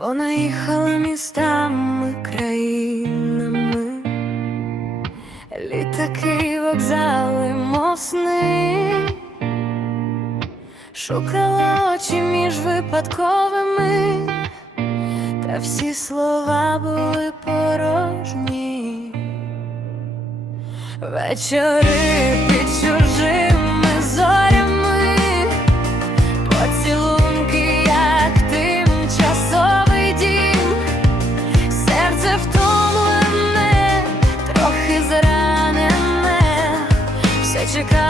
Вона їхала містами, країнами, літаки, вокзали, мосни, шукала очі між випадковими, та всі слова були порожні, вечори під you magical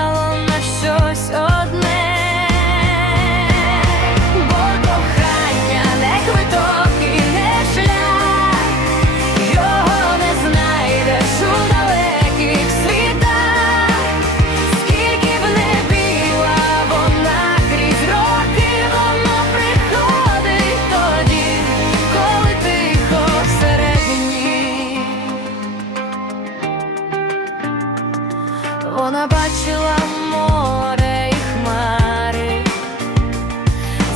вона бачила море і хмари,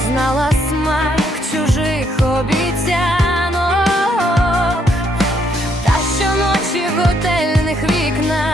знала смак чужих обіцянок, та щоночі в готельних вікнах.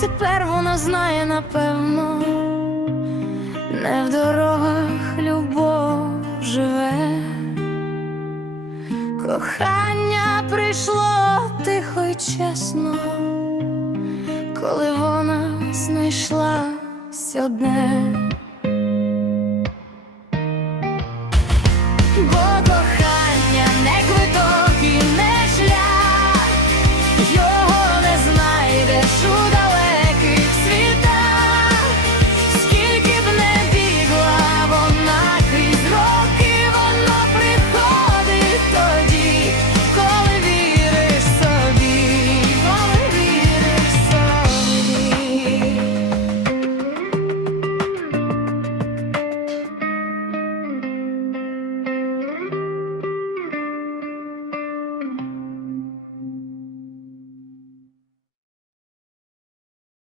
тепер вона знає напевно, не в дорогах любов живе, кохання прийшло тихо й чесно, коли вона знайшла одне.